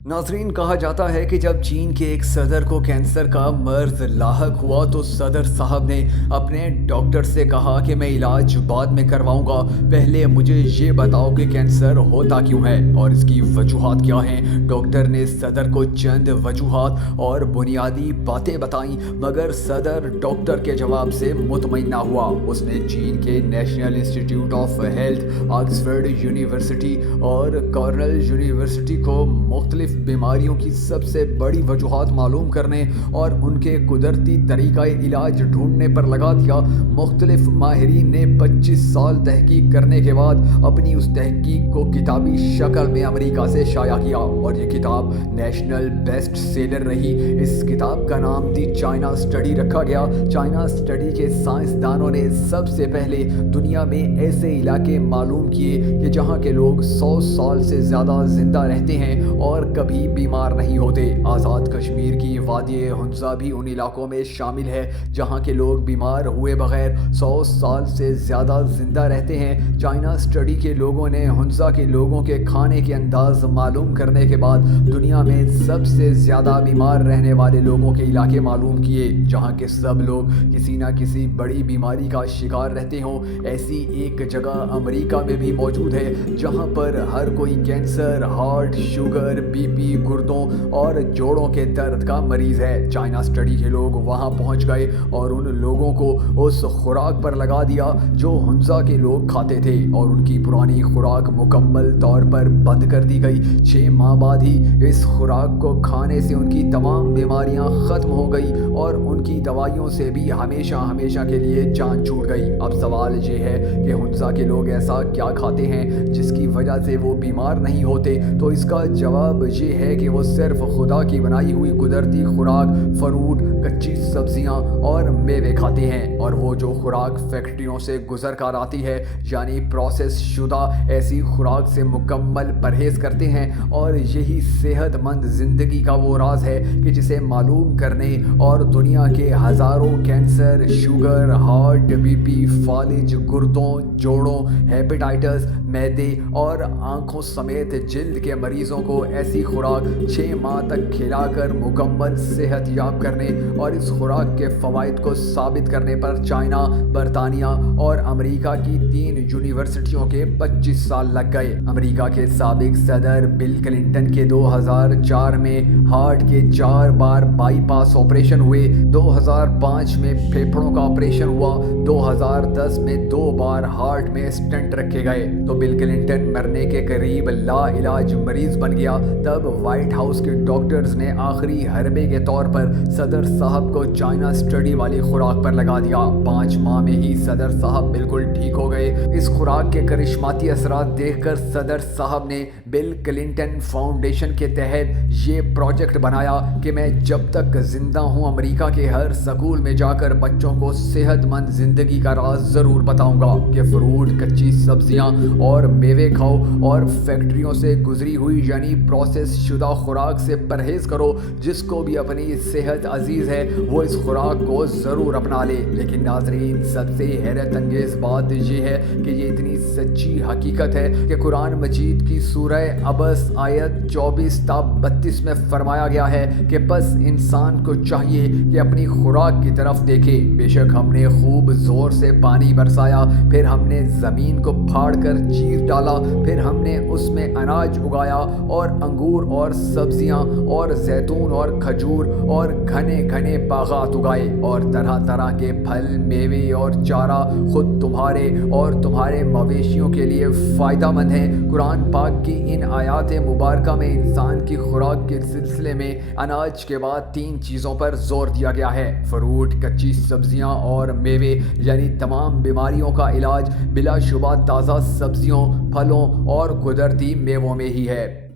नाज़रीन, कहा जाता है कि जब चीन के एक सदर को कैंसर का मर्ज लाहक हुआ तो सदर साहब ने अपने डॉक्टर से कहा कि मैं इलाज बाद में करवाऊंगा, पहले मुझे ये बताओ कि कैंसर होता क्यों है और इसकी वजूहात क्या हैं। डॉक्टर ने सदर को चंद वजूहात और बुनियादी बातें बताईं, मगर सदर डॉक्टर के जवाब से मुतमईन ना हुआ। उसने चीन के national institute of health, Oxford university और कॉर्नेल यूनिवर्सिटी को मुख्तलिफ बीमारियों की सबसे बड़ी वजूहात मालूम करने और उनके कुदरती तरीक़ा इलाज ढूंढने पर लगा दिया। मुख्तलिफ माहिरीन ने 25 साल तहकीक करने के बाद अपनी उस तहकीक को किताबी शक्ल में अमेरिका से शाया किया और ये किताब नेशनल बेस्ट सेलर रही। इस किताब का नाम दी चाइना स्टडी रखा गया। चाइना स्टडी के साइंसदानों ने सबसे पहले दुनिया में ऐसे इलाके मालूम किए कि जहाँ के लोग 100 साल से ज़्यादा जिंदा रहते हैं और कभी बीमार नहीं होते। आज़ाद कश्मीर की वादी हुंजा भी उन इलाकों में शामिल है जहाँ के लोग बीमार हुए बगैर 100 साल से ज़्यादा जिंदा रहते हैं। चाइना स्टडी के लोगों ने हुंजा के लोगों के खाने के अंदाज मालूम करने के बाद दुनिया में सबसे ज़्यादा बीमार रहने वाले लोगों के इलाके मालूम किए जहाँ के सब लोग किसी न किसी बड़ी बीमारी का शिकार रहते हों। ऐसी एक जगह अमेरिका में भी मौजूद है जहाँ पर हर कोई कैंसर, हार्ट, शुगर, बीपी, गुर्दों और जोड़ों के दर्द का मरीज है। चाइना स्टडी के लोग वहां पहुंच गए और उन लोगों को उस खुराक पर लगा दिया जो हुंजा के लोग खाते थे और उनकी पुरानी खुराक मुकम्मल तौर पर बंद कर दी गई। 6 माह बाद ही इस खुराक को खाने से उनकी तमाम बीमारियां ख़त्म हो गई और उनकी दवाइयों से भी हमेशा हमेशा के लिए जान छूट गई। अब सवाल ये है कि हुंजा के लोग ऐसा क्या खाते हैं जिसकी वजह से वो बीमार नहीं होते। तो इसका जवाब ये है कि वो सिर्फ खुदा की बनाई हुई कुदरती खुराक, फ्रूट, कच्ची सब्जियां और मेवे खाते हैं और वो जो खुराक फैक्ट्रियों से गुजर कर आती है यानी प्रोसेस शुदा, ऐसी खुराक से मुकम्मल परहेज करते हैं। और यही सेहतमंद ज़िंदगी का वो राज है कि जिसे मालूम करने और दुनिया के हज़ारों कैंसर, शुगर, हार्ट, बीपी, फालिज, गुर्दों, जोड़ों, हेपेटाइटिस, मैदे और आंखों समेत जिल्द के मरीज़ों को ऐसी खुराक 6 माह तक खिलाकर मुकम्मल सेहत याब करने और इस खुराक के फ़वाइद को साबित करने पर चाइना, बरतानिया और अमेरिका की 3 यूनिवर्सिटियों के 25 साल लग गए। अमेरिका के साबिक सदर बिल क्लिंटन के 2004 में हार्ट के 4 बार बाईपास ऑपरेशन हुए, 2005 में फेफड़ों का ऑपरेशन हुआ, 2010 में 2 बार हार्ट में स्टेंट रखे गए। तो बिल क्लिंटन मरने के करीब ला इलाज मरीज बन गया। तब व्हाइट हाउस के डॉक्टर्स ने आखिरी हरबे के तौर पर सदर साहब को चाइना स्टडी वाली खुराक पर लगा दिया। 5 माह में ही सदर साहब बिल्कुल ठीक हो गए। इस खुराक के करिश्माती असरात देखकर सदर साहब ने बिल क्लिंटन फाउंडेशन के तहत ये प्रोजेक्ट बनाया कि मैं जब तक जिंदा हूँ अमेरिका के हर स्कूल में जाकर बच्चों को सेहतमंद जिंदगी का राज ज़रूर बताऊंगा कि फ्रूट, कच्ची सब्जियां और मेवे खाओ और फैक्ट्रियों से गुजरी हुई यानी प्रोसेस शुदा खुराक से परहेज करो। जिसको भी अपनी सेहत अजीज है वो इस खुराक को ज़रूर अपना ले। लेकिन नाजरीन, सबसे हैरत अंगेज बात ये है कि ये इतनी सच्ची हकीकत है कि कुरान मजीद की सूरह अबस आयत 24 ता 32 में फरमाया गया है कि बस इंसान को चाहिए कि अपनी खुराक की तरफ देखे। बेशक हमने खूब जोर से पानी बरसाया, फिर हमने ज़मीन को फाड़ कर चीर डाला, फिर हमने उसमें अनाज उगाया और अंगूर और सब्जियां और जैतून और खजूर और घने घने बागात उगाए और तरह तरह के फल, मेवे और चारा खुद तुम्हारे और तुम्हारे मवेशियों के लिए फ़ायदा मंद है। कुरान पाक की इन आयात मुबारका में इंसान की खुराक के सिलसिले में अनाज के बाद 3 चीज़ों पर जोर दिया गया है: फ्रूट, कच्ची सब्जियां और मेवे, यानी तमाम बीमारियों का इलाज बिलाशुबा ताज़ा सब्जियों, फलों और कुदरती मेवों में ही है।